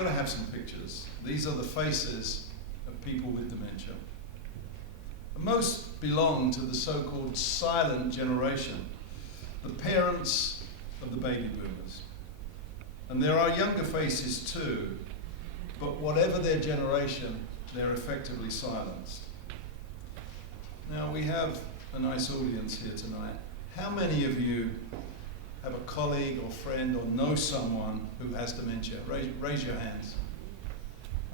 got to have some pictures. These are the faces of people with dementia. Most belong to the so-called silent generation, the parents of the baby boomers. And there are younger faces too, but whatever their generation, they're effectively silenced. Now, we have a nice audience here tonight. How many of you have a colleague or friend or know someone who has dementia? Raise your hands.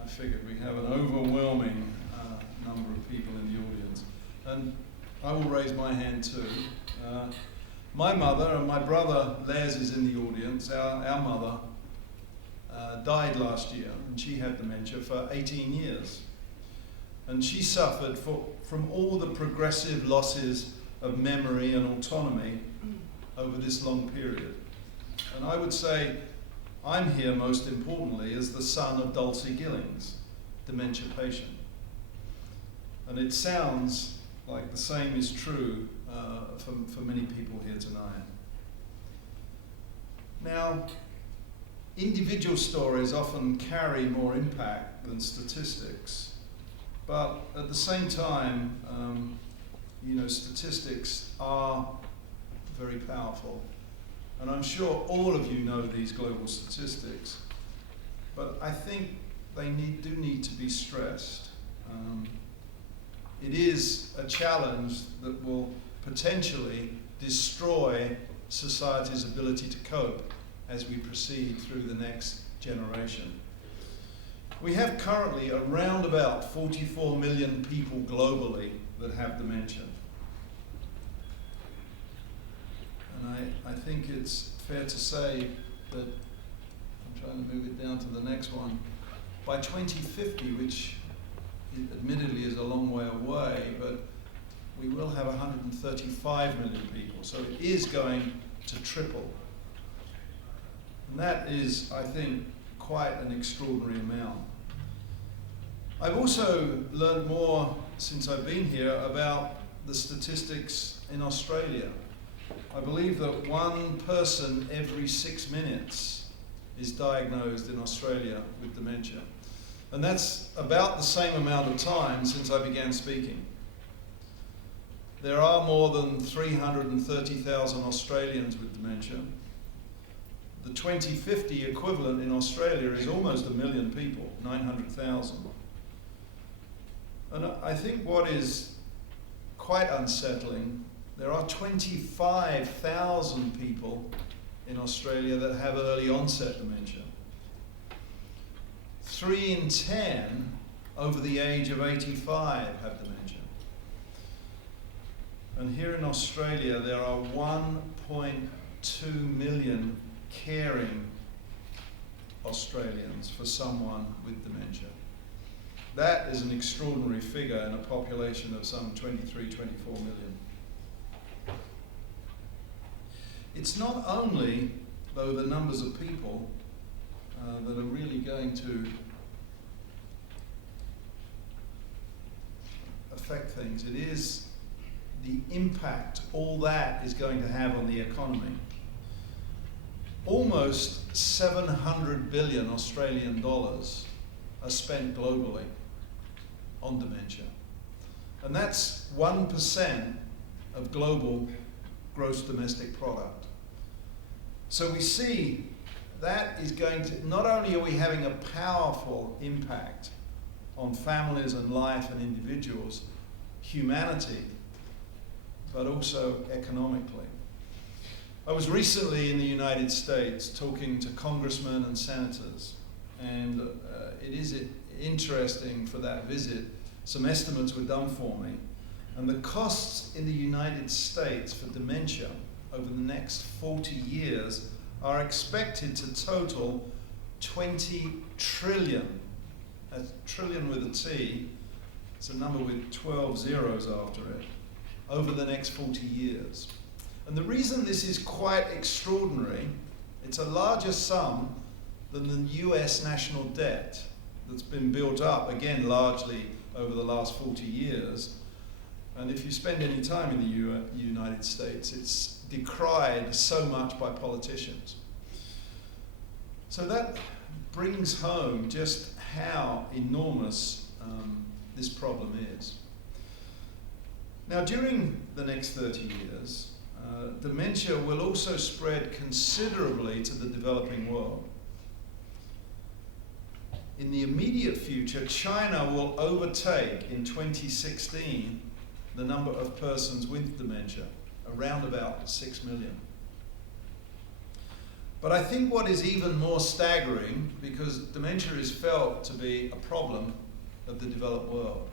I figured we have an overwhelming number of people in the audience. And I will raise my hand too. My mother and my brother Les is in the audience. Our mother died last year, and she had dementia for 18 years. And she suffered from all the progressive losses of memory and autonomy over this long period. And I would say I'm here most importantly as the son of Dulcie Gillings, dementia patient. And it sounds like the same is true for many people here tonight. Now, individual stories often carry more impact than statistics, but at the same time, statistics are very powerful. And I'm sure all of you know these global statistics, but I think they do need to be stressed. It is a challenge that will potentially destroy society's ability to cope as we proceed through the next generation. We have currently around about 44 million people globally that have dementia. And I think it's fair to say that, I'm trying to move it down to the next one, by 2050, which admittedly is a long way away, but we will have 135 million people, so it is going to triple. And that is, I think, quite an extraordinary amount. I've also learned more since I've been here about the statistics in Australia. I believe that one person every 6 minutes is diagnosed in Australia with dementia. And that's about the same amount of time since I began speaking. There are more than 330,000 Australians with dementia. The 2050 equivalent in Australia is almost 1 million people, 900,000. And I think what is quite unsettling, there are 25,000 people in Australia that have early onset dementia. 3 in 10 over the age of 85 have dementia. And here in Australia, there are 1.2 million caring Australians for someone with dementia. That is an extraordinary figure in a population of some 23, 24 million. It's not only, though, the numbers of people that are really going to affect things. It is the impact all that is going to have on the economy. Almost 700 billion Australian dollars are spent globally on dementia. And that's 1% of global gross domestic product. So we see that is going to, not only are we having a powerful impact on families and life and individuals, humanity, but also economically. I was recently in the United States talking to congressmen and senators, and it is interesting for that visit. Some estimates were done for me, and the costs in the United States for dementia over the next 40 years are expected to total 20 trillion. That's trillion with a T. It's a number with 12 zeros after it, over the next 40 years. And the reason this is quite extraordinary, it's a larger sum than the US national debt that's been built up, again, largely over the last 40 years. And if you spend any time in the United States, it's decried so much by politicians. So brings home just how enormous this problem is. Now, during the next 30 years, dementia will also spread considerably to the developing world. In the immediate future, China will overtake in 2016 the number of persons with dementia, around about 6 million. But I think what is even more staggering, because dementia is felt to be a problem of the developed world,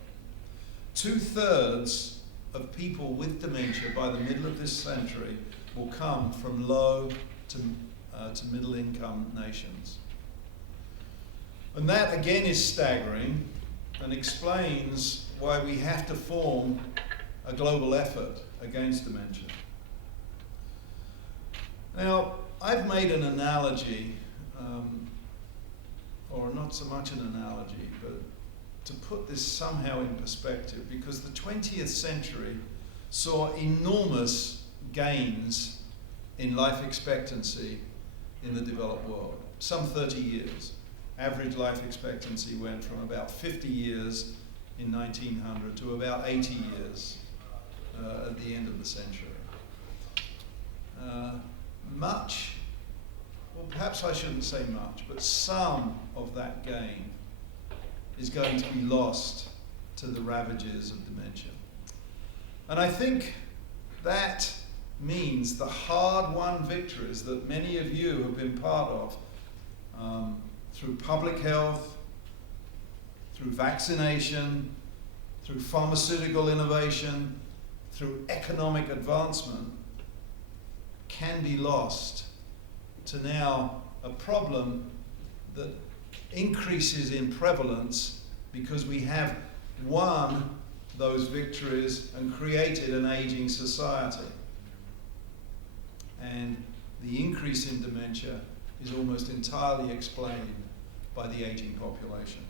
2/3 of people with dementia by the middle of this century will come from low to middle income nations. And that again is staggering and explains why we have to form a global effort against dementia. Now, I've made an analogy, or not so much an analogy, but to put this somehow in perspective, because the 20th century saw enormous gains in life expectancy in the developed world, some 30 years. Average life expectancy went from about 50 years in 1900 to about 80 years at the end of the century. Well, perhaps I shouldn't say much, but some of that gain is going to be lost to the ravages of dementia. And I think that means the hard-won victories that many of you have been part of through public health, through vaccination, through pharmaceutical innovation, through economic advancement, can be lost to now a problem that increases in prevalence because we have won those victories and created an aging society. And the increase in dementia is almost entirely explained by the aging population.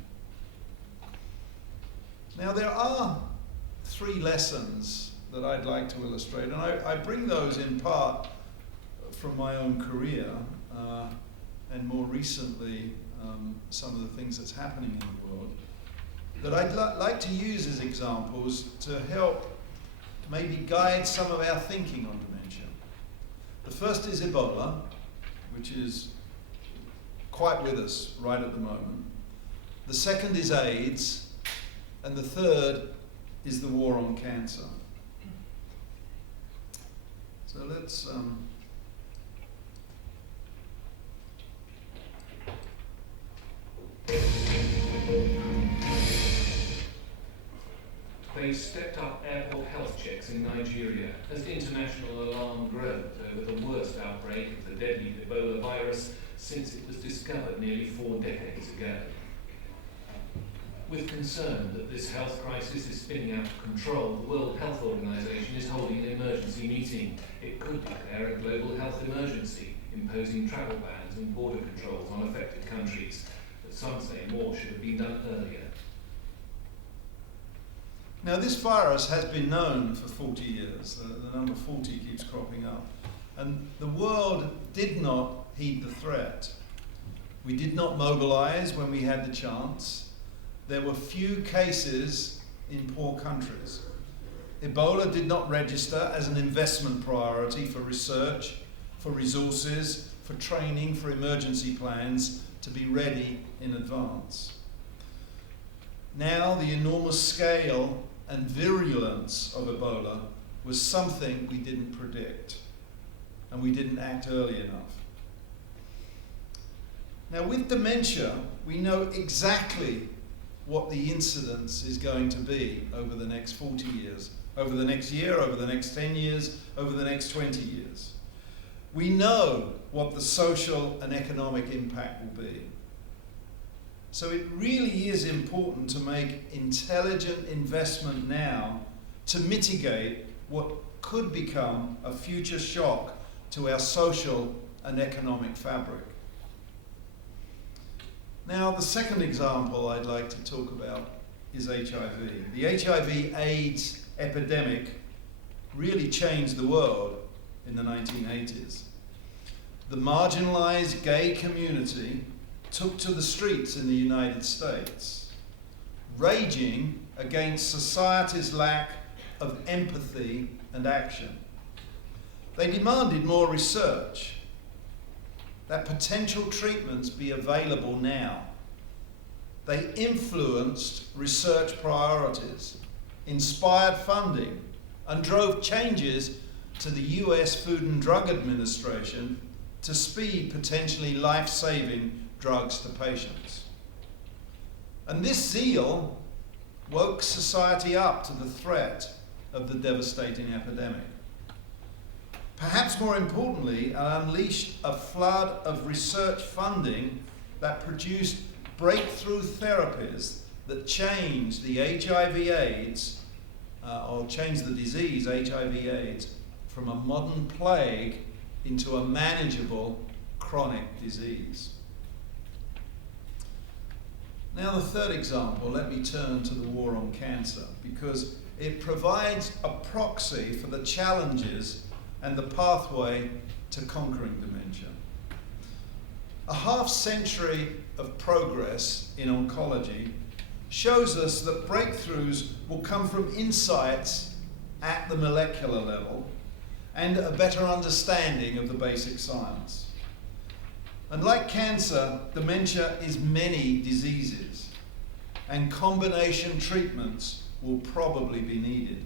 Now, there are 3 lessons that I'd like to illustrate, and I bring those in part from my own career, and more recently some of the things that's happening in the world, that I'd like to use as examples to help maybe guide some of our thinking on dementia. The first is Ebola, which is quite with us right at the moment. The second is AIDS, and the third is the war on cancer. So let's They stepped up airport health checks in Nigeria as international alarm growed over the worst outbreak of the deadly Ebola virus since it was discovered nearly 4 decades ago. With concern that this health crisis is spinning out of control, the World Health Organization is holding an emergency meeting. It could declare a global health emergency, imposing travel bans and border controls on affected countries. But some say more should have been done earlier. Now, this virus has been known for 40 years. The number 40 keeps cropping up. And the world did not heed the threat. We did not mobilize when we had the chance. There were few cases in poor countries. Ebola did not register as an investment priority for research, for resources, for training, for emergency plans to be ready in advance. Now, the enormous scale and virulence of Ebola was something we didn't predict, and we didn't act early enough. Now, with dementia, we know exactly what the incidence is going to be over the next 40 years, over the next year, over the next 10 years, over the next 20 years. We know what the social and economic impact will be. So it really is important to make intelligent investment now to mitigate what could become a future shock to our social and economic fabric. Now, the second example I'd like to talk about is HIV. The HIV/AIDS epidemic really changed the world in the 1980s. The marginalized gay community took to the streets in the United States, raging against society's lack of empathy and action. They demanded more research, that potential treatments be available now. They influenced research priorities, inspired funding, and drove changes to the US Food and Drug Administration to speed potentially life-saving drugs to patients. And this zeal woke society up to the threat of the devastating epidemic. Perhaps more importantly, it unleashed a flood of research funding that produced breakthrough therapies that changed the HIV/AIDS, or changed the disease HIV/AIDS from a modern plague into a manageable chronic disease. Now, the third example, let me turn to the war on cancer, because it provides a proxy for the challenges and the pathway to conquering dementia. A half-century of progress in oncology shows us that breakthroughs will come from insights at the molecular level and a better understanding of the basic science. And like cancer, dementia is many diseases, and combination treatments will probably be needed.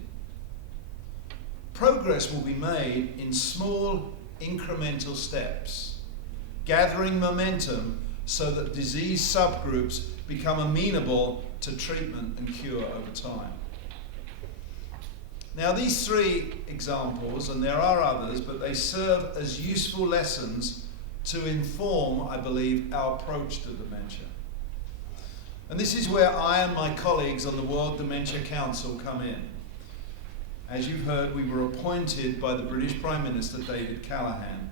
Progress will be made in small, incremental steps, gathering momentum so that disease subgroups become amenable to treatment and cure over time. Now, these three examples, and there are others, but they serve as useful lessons to inform, I believe, our approach to dementia. And this is where I and my colleagues on the World Dementia Council come in. As you've heard, we were appointed by the British Prime Minister David Cameron,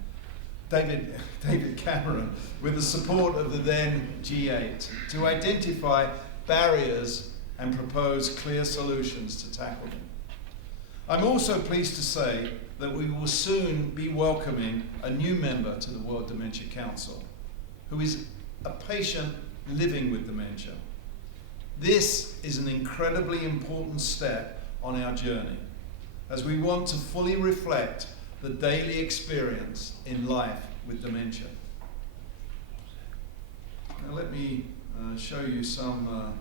with the support of the then G8, to identify barriers and propose clear solutions to tackle them. I'm also pleased to say that we will soon be welcoming a new member to the World Dementia Council, who is a patient living with dementia. This is an incredibly important step on our journey, as we want to fully reflect the daily experience in life with dementia. Now let me show you some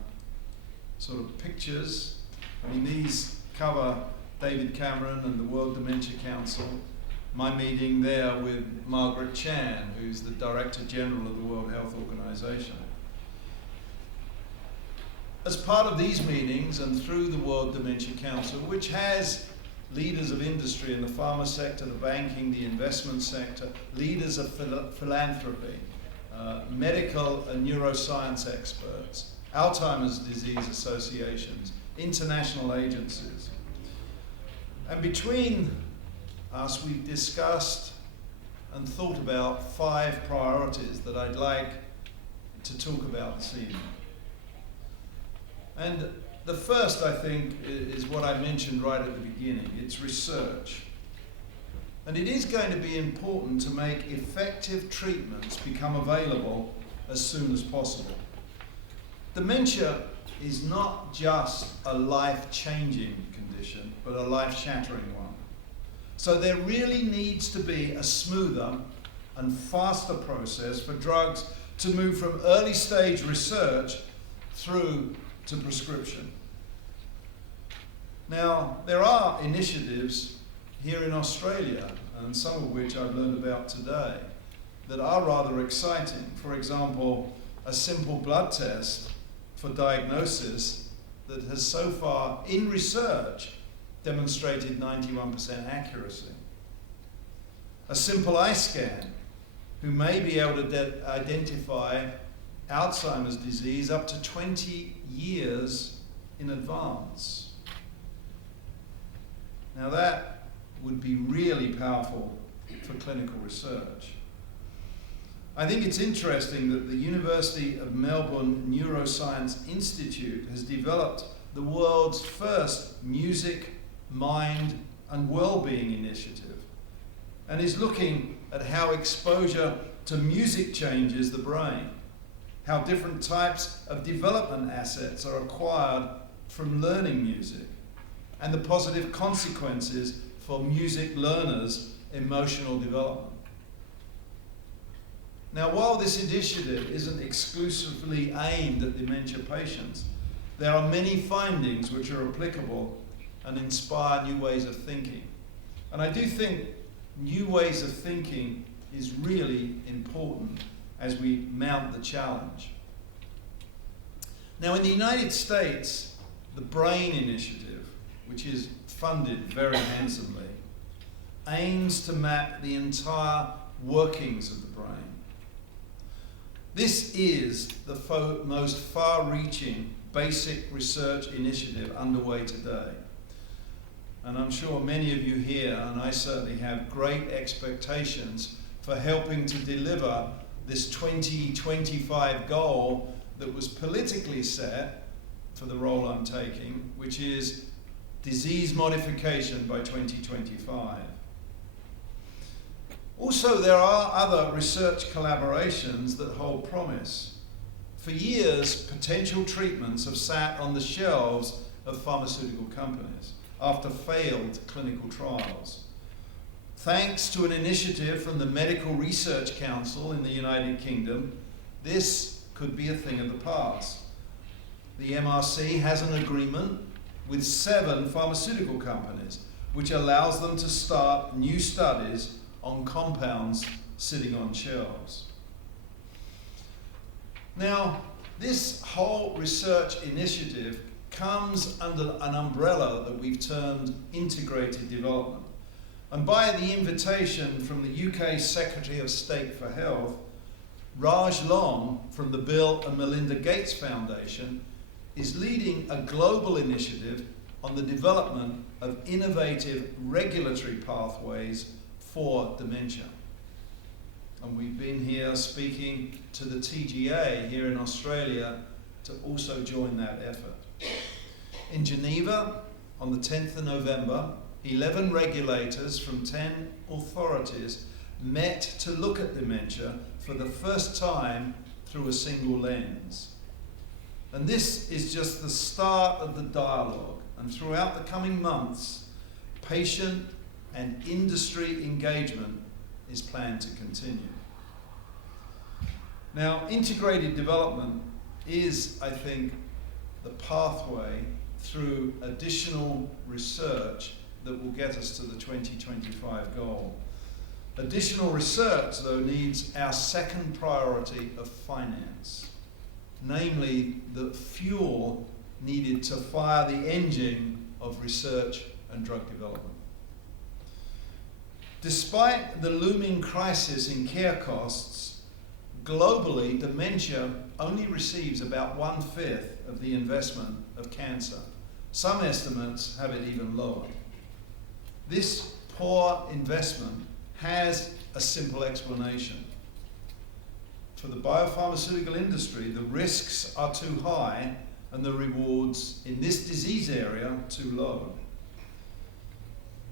sort of pictures. I mean, these cover David Cameron and the World Dementia Council, my meeting there with Margaret Chan, who's the Director General of the World Health Organization. As part of these meetings and through the World Dementia Council, which has leaders of industry in the pharma sector, the banking, the investment sector, leaders of philanthropy, medical and neuroscience experts, Alzheimer's disease associations, international agencies. And between us, we've discussed and thought about 5 priorities that I'd like to talk about this evening. And the first, I think, is what I mentioned right at the beginning. It's research. And it is going to be important to make effective treatments become available as soon as possible. Dementia is not just a life-changing condition, but a life-shattering one. So there really needs to be a smoother and faster process for drugs to move from early-stage research through to prescription. Now, there are initiatives here in Australia, and some of which I've learned about today, that are rather exciting. For example, a simple blood test for diagnosis that has so far, in research, demonstrated 91% accuracy. A simple eye scan, who may be able to identify Alzheimer's disease up to 20 years in advance. Now that would be really powerful for clinical research. I think it's interesting that the University of Melbourne Neuroscience Institute has developed the world's first music, mind, and well-being initiative, and is looking at how exposure to music changes the brain. how different types of development assets are acquired from learning music, and the positive consequences for music learners' emotional development. Now, while this initiative isn't exclusively aimed at dementia patients, there are many findings which are applicable and inspire new ways of thinking. And I do think new ways of thinking is really important as we mount the challenge. Now, in the United States, the BRAIN Initiative, which is funded very handsomely, aims to map the entire workings of the brain. This is the most far-reaching basic research initiative underway today. And I'm sure many of you here, and I certainly have, great expectations for helping to deliver this 2025 goal that was politically set for the role I'm taking, which is disease modification by 2025. Also, there are other research collaborations that hold promise. For years, potential treatments have sat on the shelves of pharmaceutical companies after failed clinical trials. Thanks to an initiative from the Medical Research Council in the United Kingdom, this could be a thing of the past. The MRC has an agreement with 7 pharmaceutical companies, which allows them to start new studies on compounds sitting on shelves. Now, this whole research initiative comes under an umbrella that we've termed integrated development. And by the invitation from the UK Secretary of State for Health, Raj Long from the Bill and Melinda Gates Foundation is leading a global initiative on the development of innovative regulatory pathways for dementia. And we've been here speaking to the TGA here in Australia to also join that effort. In Geneva, on the 10th of November, 11 regulators from 10 authorities met to look at dementia for the first time through a single lens. And this is just the start of the dialogue, and throughout the coming months, patient and industry engagement is planned to continue. Now, integrated development is, I think, the pathway through additional research that will get us to the 2025 goal. Additional research, though, needs our second priority of finance, namely the fuel needed to fire the engine of research and drug development. Despite the looming crisis in care costs, globally, dementia only receives about 1/5 of the investment of cancer. Some estimates have it even lower. This poor investment has a simple explanation. For the biopharmaceutical industry, the risks are too high and the rewards in this disease area too low.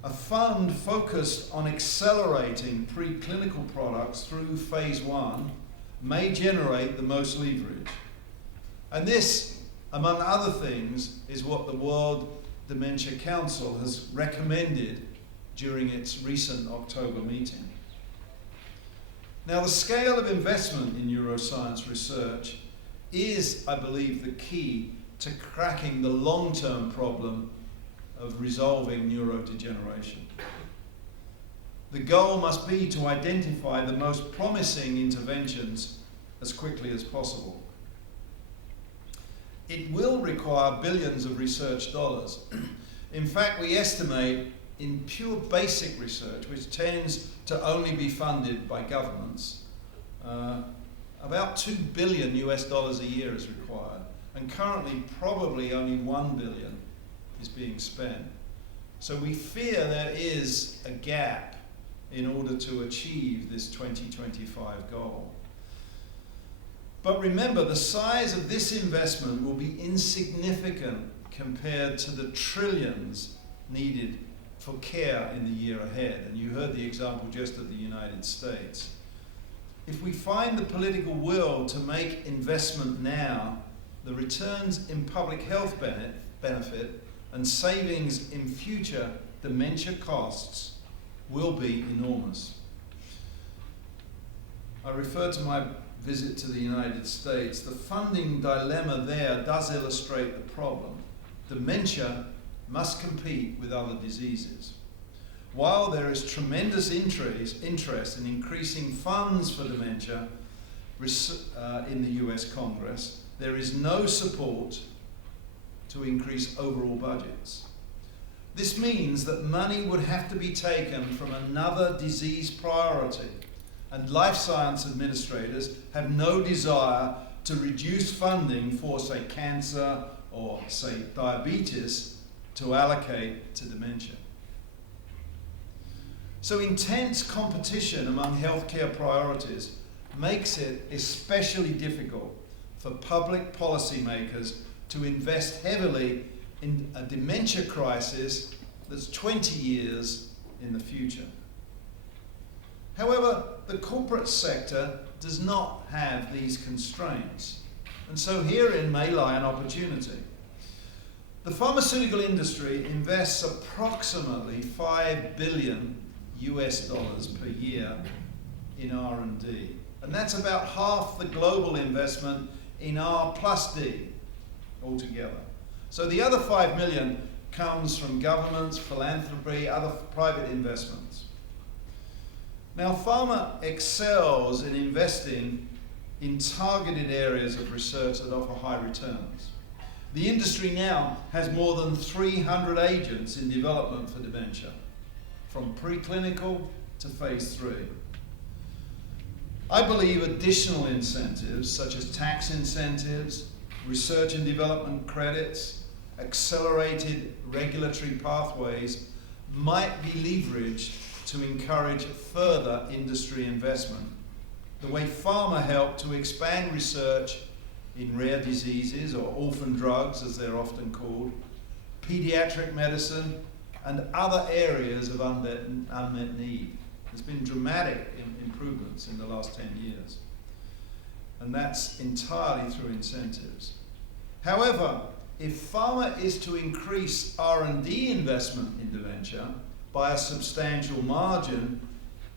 A fund focused on accelerating preclinical products through phase 1 may generate the most leverage. And this, among other things, is what the World Dementia Council has recommended during its recent October meeting. Now, the scale of investment in neuroscience research is, I believe, the key to cracking the long-term problem of resolving neurodegeneration. The goal must be to identify the most promising interventions as quickly as possible. It will require billions of research dollars. In fact, we estimate in pure basic research, which tends to only be funded by governments, about $2 billion a year is required. And currently, probably only $1 billion is being spent. So we fear there is a gap in order to achieve this 2025 goal. But remember, the size of this investment will be insignificant compared to the trillions needed for care in the year ahead. And you heard the example just of the United States. if we find the political will to make investment now, the returns in public health benefit and savings in future dementia costs will be enormous. I refer to my visit to the United States. The funding dilemma there does illustrate the problem. Dementia must compete with other diseases. While there is tremendous interest in increasing funds for dementia in the US Congress, there is no support to increase overall budgets. This means that money would have to be taken from another disease priority, and life science administrators have no desire to reduce funding for, say, cancer or, say, diabetes to allocate to dementia. So intense competition among healthcare priorities makes it especially difficult for public policymakers to invest heavily in a dementia crisis that's 20 years in the future. However, the corporate sector does not have these constraints, and so herein may lie an opportunity. The pharmaceutical industry invests approximately $5 billion per year in R&D, and that's about half the global investment in R+D altogether. So the other $5 million comes from governments, philanthropy, other private investments. Now, pharma excels in investing in targeted areas of research that offer high returns. The industry now has more than 300 agents in development for dementia, from preclinical to phase 3. I believe additional incentives, such as tax incentives, research and development credits, accelerated regulatory pathways, might be leveraged to encourage further industry investment, the way pharma helped to expand research in rare diseases, or orphan drugs as they're often called, pediatric medicine, and other areas of unmet need. There's been dramatic improvements in the last 10 years, and that's entirely through incentives. However, if pharma is to increase R&D investment in dementia by a substantial margin,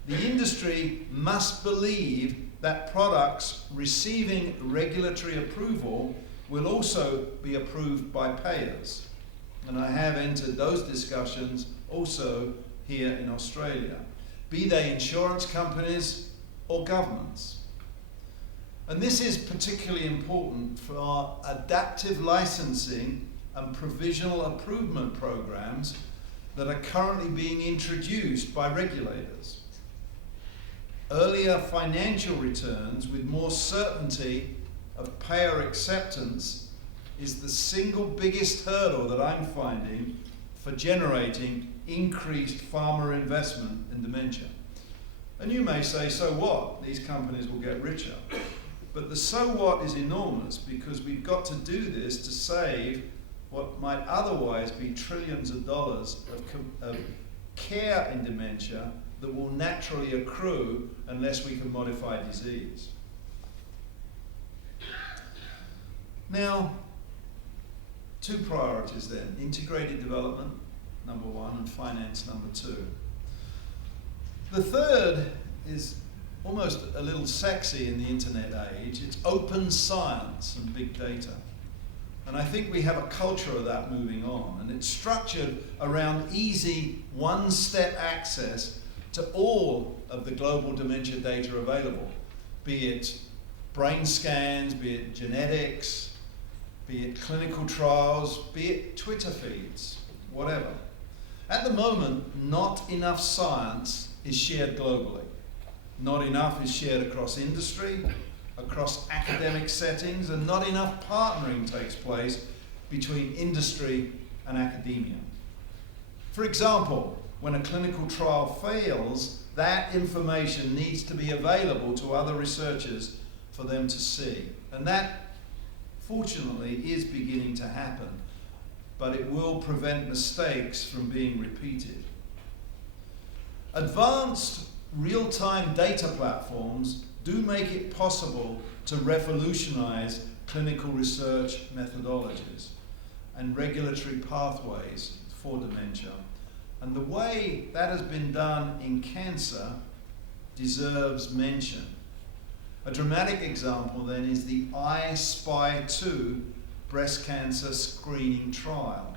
the industry must believe that products receiving regulatory approval will also be approved by payers. And I have entered those discussions also here in Australia, be they insurance companies or governments. And this is particularly important for our adaptive licensing and provisional approval programs that are currently being introduced by regulators. Earlier financial returns with more certainty of payer acceptance is the single biggest hurdle that I'm finding for generating increased pharma investment in dementia. And you may say, so what? These companies will get richer. But the so what is enormous, because we've got to do this to save what might otherwise be trillions of dollars of care in dementia that will naturally accrue unless we can modify disease. Now, two priorities then: integrated development, number one, and finance, number two. The third is almost a little sexy in the internet age. It's open science and big data. And I think we have a culture of that moving on, and it's structured around easy one-step access to all of the global dementia data available, be it brain scans, be it genetics, be it clinical trials, be it Twitter feeds, whatever. At the moment, not enough science is shared globally. Not enough is shared across industry, across academic settings, and not enough partnering takes place between industry and academia. For example, when a clinical trial fails, that information needs to be available to other researchers for them to see. And that, fortunately, is beginning to happen, but it will prevent mistakes from being repeated. Advanced real-time data platforms do make it possible to revolutionize clinical research methodologies and regulatory pathways for dementia. And the way that has been done in cancer deserves mention. A dramatic example then is the I-SPY2 breast cancer screening trial.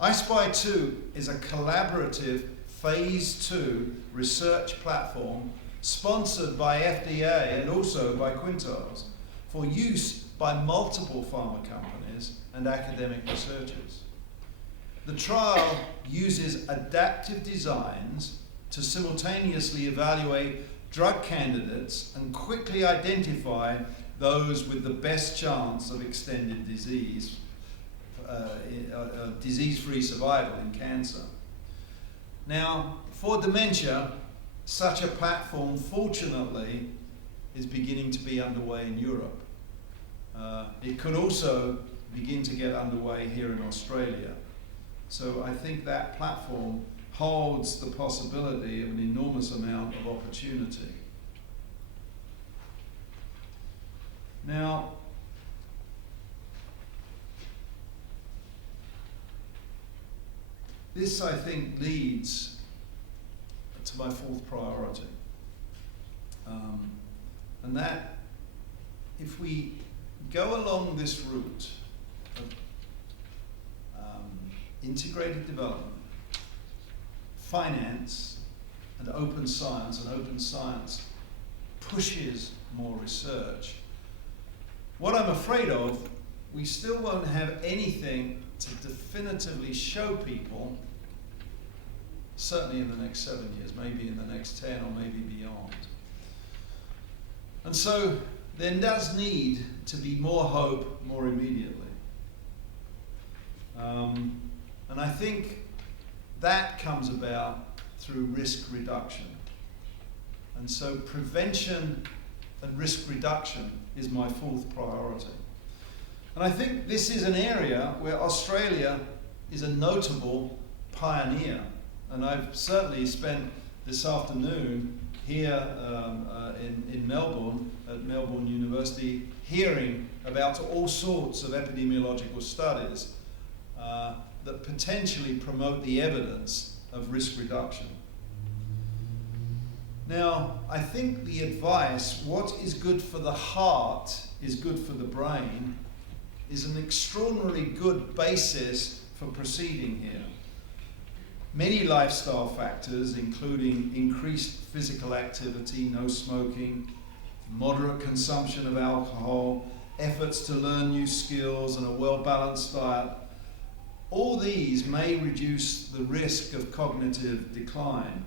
I-SPY2 is a collaborative phase 2 research platform sponsored by FDA and also by Quintiles for use by multiple pharma companies and academic researchers. The trial uses adaptive designs to simultaneously evaluate drug candidates and quickly identify those with the best chance of extended disease, disease-free survival in cancer. Now, for dementia, such a platform, fortunately, is beginning to be underway in Europe. It could also begin to get underway here in Australia. So I think that platform holds the possibility of an enormous amount of opportunity. Now, this, I think, leads to my fourth priority. And that, if we go along this route of integrated development, finance, and open science pushes more research, what I'm afraid of, we still won't have anything to definitively show people, certainly in the next 7 years, maybe in the next 10 or maybe beyond. And so there does need to be more hope more immediately. And I think that comes about through risk reduction. And so prevention and risk reduction is my fourth priority. And I think this is an area where Australia is a notable pioneer. And I've certainly spent this afternoon here in Melbourne, at Melbourne University, hearing about all sorts of epidemiological studies that potentially promote the evidence of risk reduction. Now, I think the advice, what is good for the heart is good for the brain, is an extraordinarily good basis for proceeding here. Many lifestyle factors, including increased physical activity, no smoking, moderate consumption of alcohol, efforts to learn new skills, and a well-balanced diet, all these may reduce the risk of cognitive decline.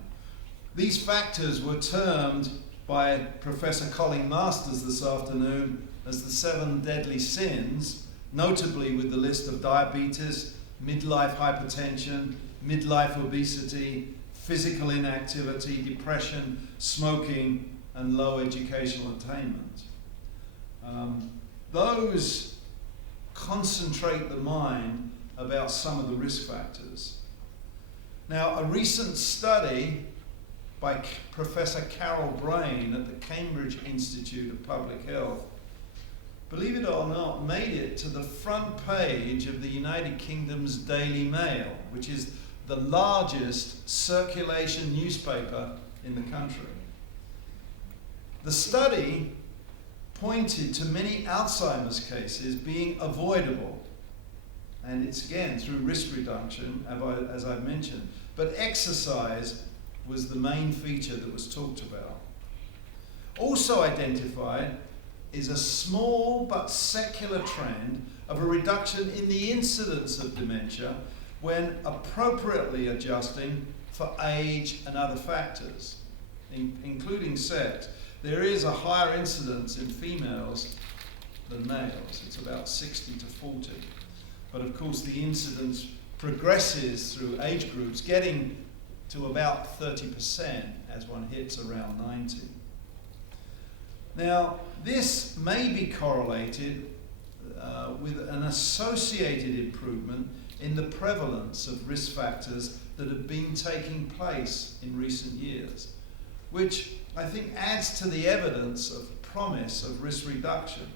These factors were termed by Professor Colin Masters this afternoon as the 7 deadly sins, notably with the list of diabetes, midlife hypertension, midlife obesity, physical inactivity, depression, smoking, and low educational attainment. Those concentrate the mind about some of the risk factors. Now, a recent study by Professor Carol Brain at the Cambridge Institute of Public Health, believe it or not, made it to the front page of the United Kingdom's Daily Mail, which is the largest circulation newspaper in the country. The study pointed to many Alzheimer's cases being avoidable, and it's again through risk reduction, as I've mentioned, but exercise was the main feature that was talked about. Also identified is a small but secular trend of a reduction in the incidence of dementia when appropriately adjusting for age and other factors, including sex. There is a higher incidence in females than males. It's about 60 to 40. But of course the incidence progresses through age groups, getting to about 30% as one hits around 90. Now, this may be correlated with an associated improvement in the prevalence of risk factors that have been taking place in recent years. which I think adds to the evidence of promise of risk reduction.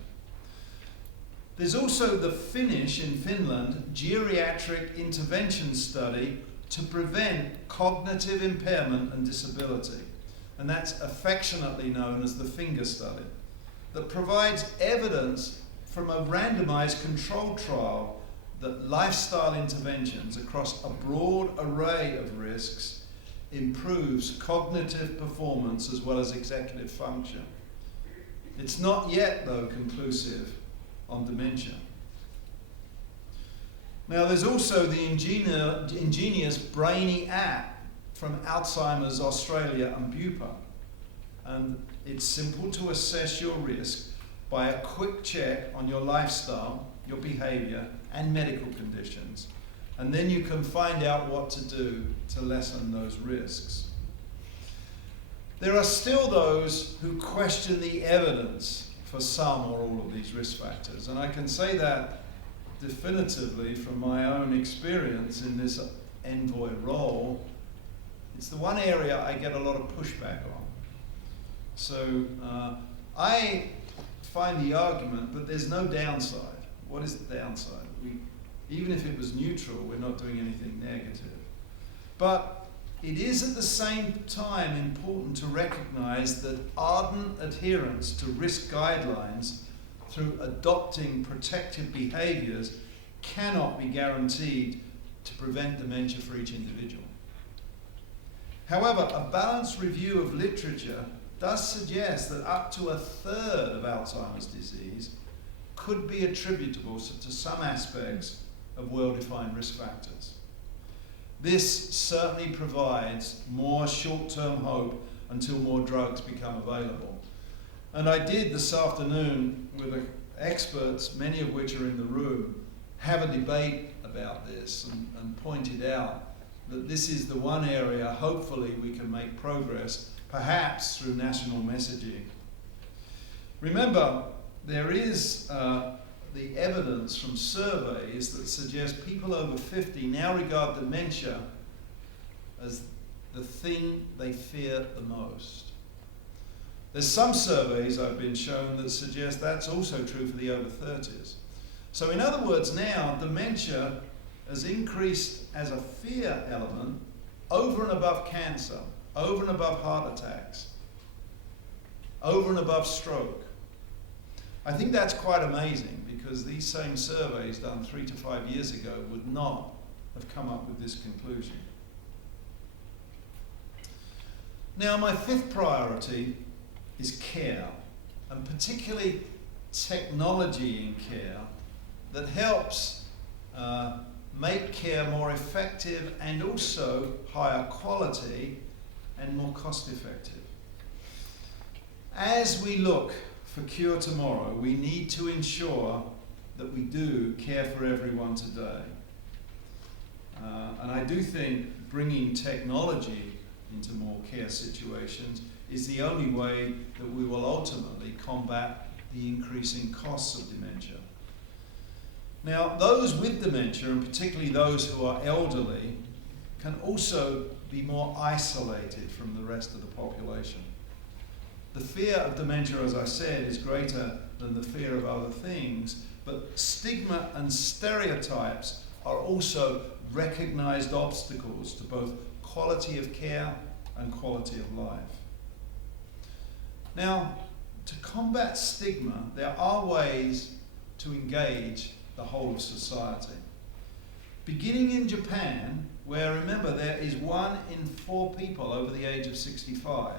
There's also the Finnish, in Finland, geriatric intervention study to prevent cognitive impairment and disability. And that's affectionately known as the FINGER study, that provides evidence from a randomized controlled trial that lifestyle interventions across a broad array of risks improves cognitive performance as well as executive function. It's not yet, though, conclusive on dementia. Now, there's also the ingenious Brainy app from Alzheimer's Australia and Bupa. And it's simple to assess your risk by a quick check on your lifestyle, your behavior, and medical conditions. And then you can find out what to do to lessen those risks. There are still those who question the evidence for some or all of these risk factors. And I can say that definitively from my own experience in this envoy role. It's the one area I get a lot of pushback on. So I find the argument, but there's no downside. What is the downside? Even if it was neutral, we're not doing anything negative. But it is at the same time important to recognize that ardent adherence to risk guidelines through adopting protective behaviors cannot be guaranteed to prevent dementia for each individual. However, a balanced review of literature does suggest that up to a third of Alzheimer's disease could be attributable to some aspects of well-defined risk factors. This certainly provides more short-term hope until more drugs become available. And I did this afternoon with experts, many of which are in the room, have a debate about this and pointed out that this is the one area hopefully we can make progress, perhaps through national messaging. Remember, there is the evidence from surveys that suggest people over 50 now regard dementia as the thing they fear the most. There's some surveys I've been shown that suggest that's also true for the over 30s. So in other words, now dementia has increased as a fear element over and above cancer, over and above heart attacks, over and above stroke. I think that's quite amazing because these same surveys done 3 to 5 years ago would not have come up with this conclusion. Now, my fifth priority is care, and particularly technology in care that helps make care more effective and also higher quality and more cost effective. As we look for cure tomorrow, we need to ensure that we do care for everyone today. And I do think bringing technology into more care situations is the only way that we will ultimately combat the increasing costs of dementia. Now, those with dementia, and particularly those who are elderly, can also be more isolated from the rest of the population. The fear of dementia, as I said, is greater than the fear of other things, but stigma and stereotypes are also recognized obstacles to both quality of care and quality of life. Now, to combat stigma, there are ways to engage the whole of society. Beginning in Japan, where, remember, there is 1 in 4 people over the age of 65,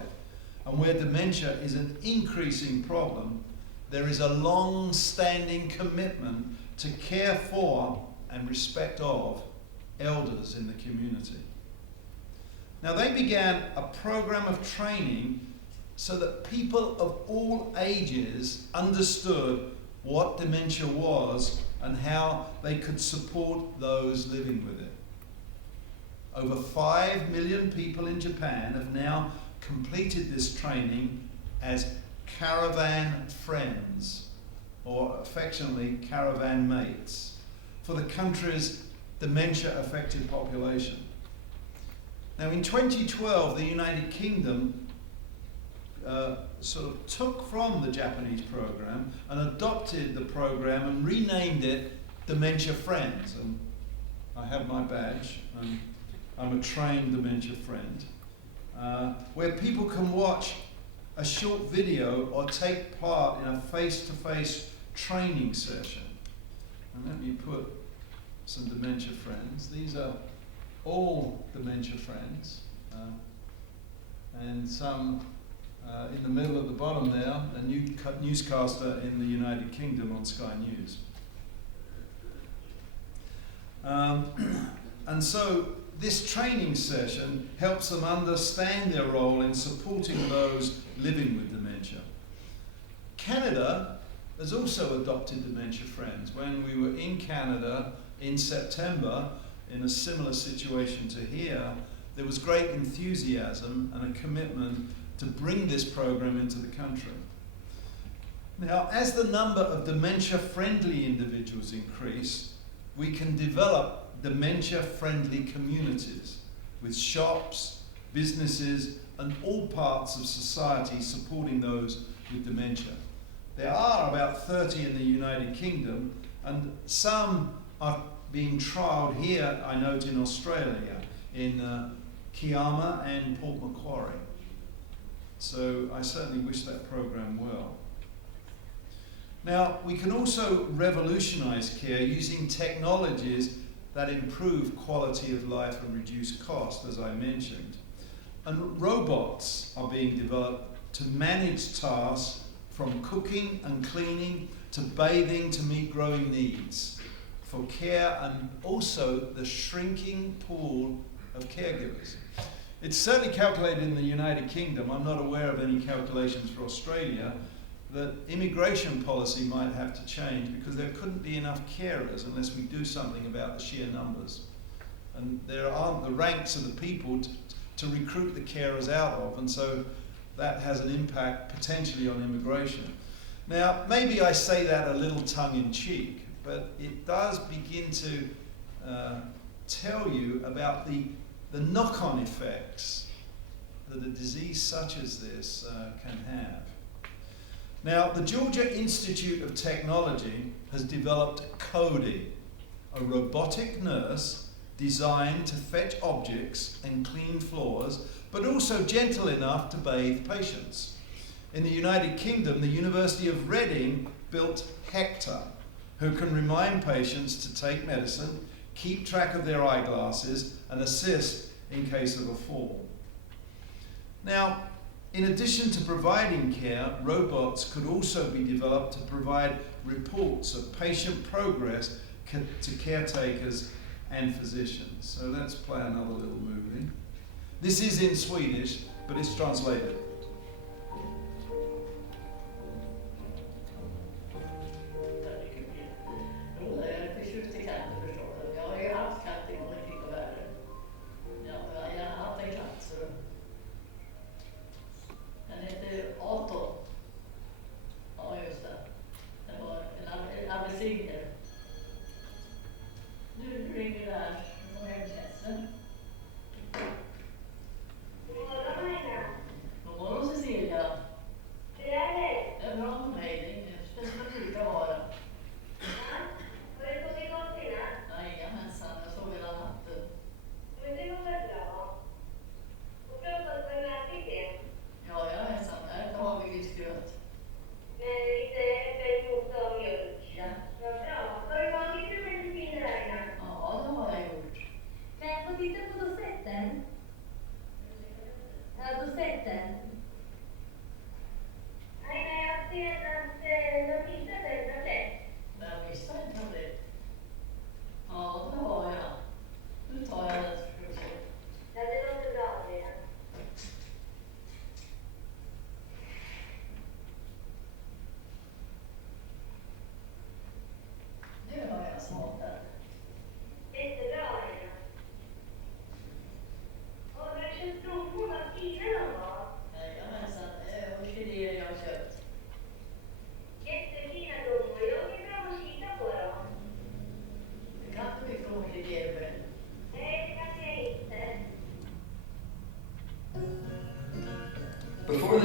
and where dementia is an increasing problem, there is a long-standing commitment to care for and respect of elders in the community. Now, they began a program of training so that people of all ages understood what dementia was and how they could support those living with it. Over 5 million people in Japan have now completed this training as caravan friends, or affectionately caravan mates, for the country's dementia-affected population. Now, in 2012, the United Kingdom sort of took from the Japanese program and adopted the program and renamed it Dementia Friends. And I have my badge, and I'm a trained dementia friend, where people can watch a short video or take part in a face-to-face training session. And let me put some dementia friends. These are all dementia friends, and some in the middle at the bottom there, a newscaster in the United Kingdom on Sky News. And so this training session helps them understand their role in supporting those living with dementia. Canada has also adopted Dementia Friends. When we were in Canada in September, in a similar situation to here, there was great enthusiasm and a commitment to bring this program into the country. Now, as the number of dementia-friendly individuals increase, we can develop dementia-friendly communities with shops, businesses, and all parts of society supporting those with dementia. There are about 30 in the United Kingdom, and some are being trialled here, I note, in Australia, in Kiama and Port Macquarie. So I certainly wish that program well. Now, we can also revolutionize care using technologies that improve quality of life and reduce cost, as I mentioned. And robots are being developed to manage tasks from cooking and cleaning to bathing to meet growing needs for care, and also the shrinking pool of caregivers. It's certainly calculated in the United Kingdom, I'm not aware of any calculations for Australia, that immigration policy might have to change because there couldn't be enough carers unless we do something about the sheer numbers. And there aren't the ranks of the people to recruit the carers out of, and so that has an impact potentially on immigration. Now, maybe I say that a little tongue-in-cheek, but it does begin to tell you about the knock-on effects that a disease such as this can have. Now, the Georgia Institute of Technology has developed Cody, a robotic nurse designed to fetch objects and clean floors, but also gentle enough to bathe patients. In the United Kingdom, the University of Reading built Hector, who can remind patients to take medicine, keep track of their eyeglasses, and assist in case of a fall. Now, in addition to providing care, robots could also be developed to provide reports of patient progress to caretakers and physicians. So let's play another little movie. This is in Swedish, but it's translated.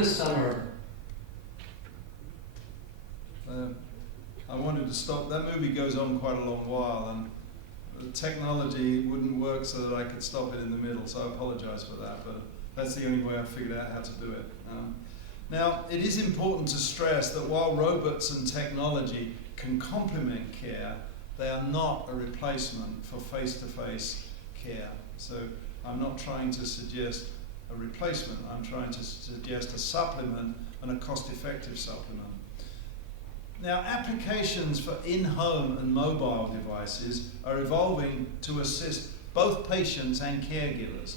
this summer, I wanted to stop. That movie goes on quite a long while, and the technology wouldn't work so that I could stop it in the middle, so I apologize for that, but that's the only way I've figured out how to do it. Now, it is important to stress that while robots and technology can complement care, they are not a replacement for face-to-face care. So I'm not trying to suggest a replacement, I'm trying to suggest a supplement, and a cost-effective supplement. Now, applications for in-home and mobile devices are evolving to assist both patients and caregivers.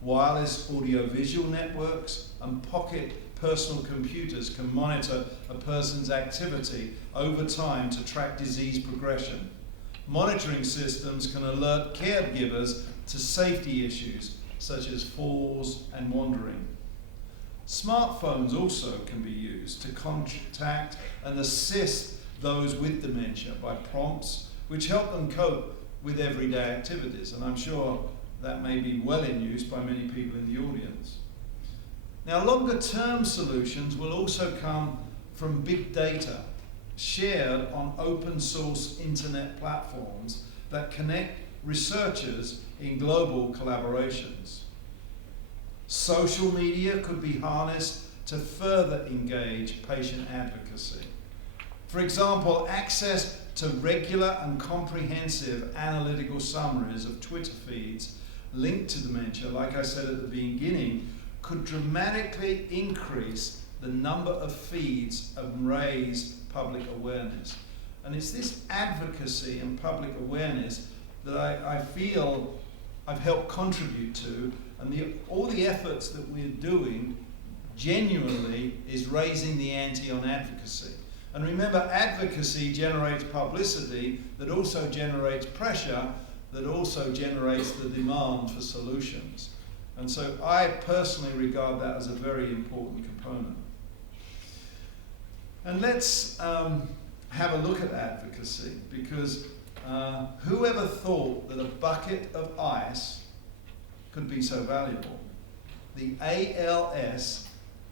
Wireless audio-visual networks and pocket personal computers can monitor a person's activity over time to track disease progression. Monitoring systems can alert caregivers to safety issues such as falls and wandering. Smartphones also can be used to contact and assist those with dementia by prompts which help them cope with everyday activities, and I'm sure that may be well in use by many people in the audience. Now, longer-term solutions will also come from big data shared on open-source internet platforms that connect researchers in global collaborations. Social media could be harnessed to further engage patient advocacy. For example, access to regular and comprehensive analytical summaries of Twitter feeds linked to dementia, like I said at the beginning, could dramatically increase the number of feeds and raise public awareness. And it's this advocacy and public awareness that I feel I've helped contribute to, and all the efforts that we're doing genuinely is raising the ante on advocacy. And remember, advocacy generates publicity that also generates pressure, that also generates the demand for solutions. And so I personally regard that as a very important component. And let's have a look at advocacy, because whoever thought that a bucket of ice could be so valuable? The ALS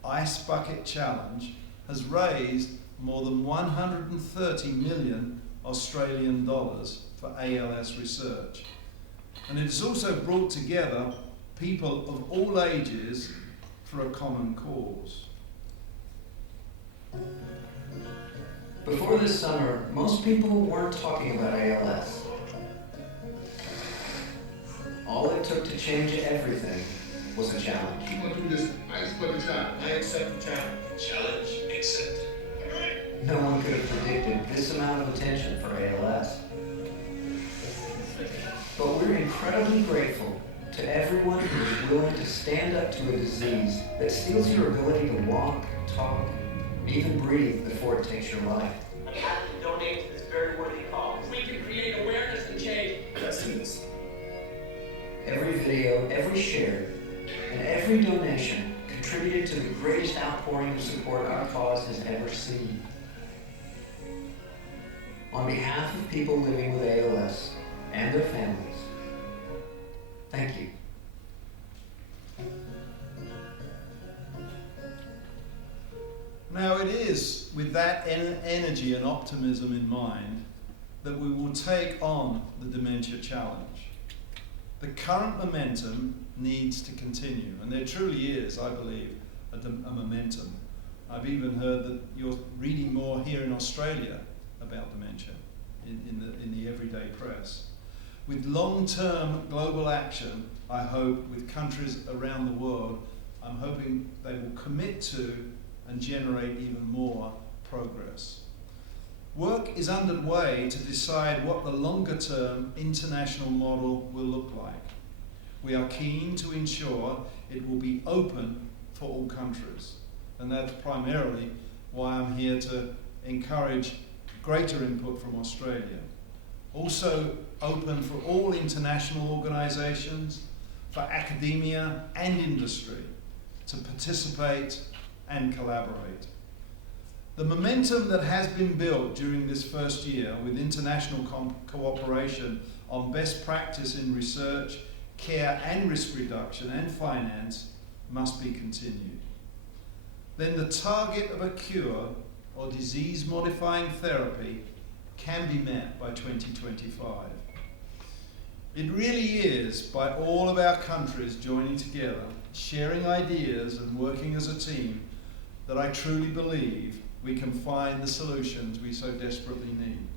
Ice Bucket Challenge has raised more than 130 million Australian dollars for ALS research. And it has also brought together people of all ages for a common cause. before this summer, most people weren't talking about ALS. All it took to change everything was a challenge. I'm gonna do this ice bucket challenge. I accept the challenge. Challenge accepted. No one could have predicted this amount of attention for ALS. But we're incredibly grateful to everyone who is willing to stand up to a disease that steals your ability to walk, talk, even breathe before it takes your life. I'm happy to donate to this very worthy cause. We can create awareness and change. Let's do this. Every video, every share, and every donation contributed to the greatest outpouring of support our cause has ever seen. On behalf of people living with ALS and their families, thank you. Now it is with that energy and optimism in mind that we will take on the Dementia Challenge. The current momentum needs to continue, and there truly is, I believe, a momentum. I've even heard that you're reading more here in Australia about dementia in the everyday press. With long-term global action, I hope, with countries around the world, I'm hoping they will commit to and generate even more progress. Work is underway to decide what the longer-term international model will look like. We are keen to ensure it will be open for all countries, and that's primarily why I'm here to encourage greater input from Australia. Also open for all international organisations, for academia and industry to participate and collaborate. The momentum that has been built during this first year with international cooperation on best practice in research, care and risk reduction and finance must be continued. then the target of a cure or disease-modifying therapy can be met by 2025. It really is by all of our countries joining together, sharing ideas and working as a team, that I truly believe we can find the solutions we so desperately need.